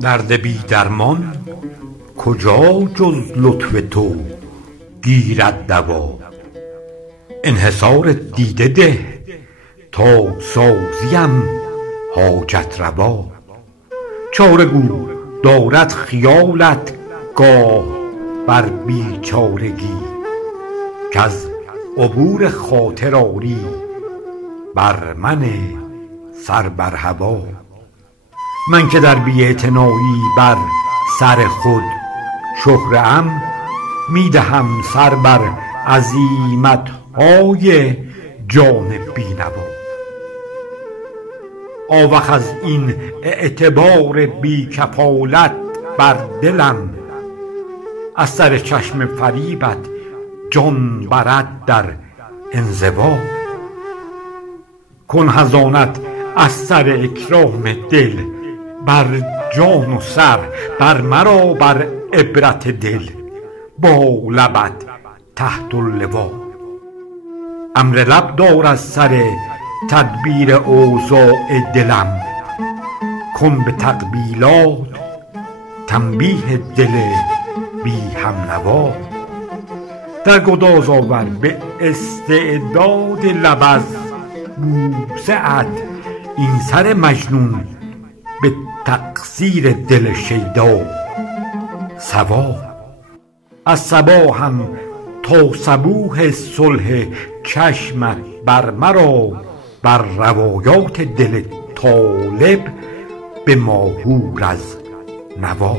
درد بی درمان کجا جز لطف تو گیرد دوا؟ انحصار دیده ده تا سازیم حاجت روا. چاره گو دارد خیالت گاه بر بیچارگی، کز عبور خاطر آری بر من سر بر هوا. من که در بی اعتنایی بر سر خود شهره ام، می دهم سر بر عزیمت های جان بینوا. آوخ از این اعتبار بی کفالت بر دلم، از سر چشم فریبت جان برد در انزوا. کن حضانت از سر اکرام دل بر جان و سر، بر مرا بر عبرت دل با لبت تحت اللوا. امر لب دار از سر تدبیر اوضاع دلم، کن به تقبیلات تنبیه دل بی همنوا. در گداز آور به استعداد لب از بوسه ات این سر مجنون به تقصیر دل شیدا سوا. از صباحم تا صبوح صلح چشمت بر مرا، بر روایات دل طالب به ماهور از نوا.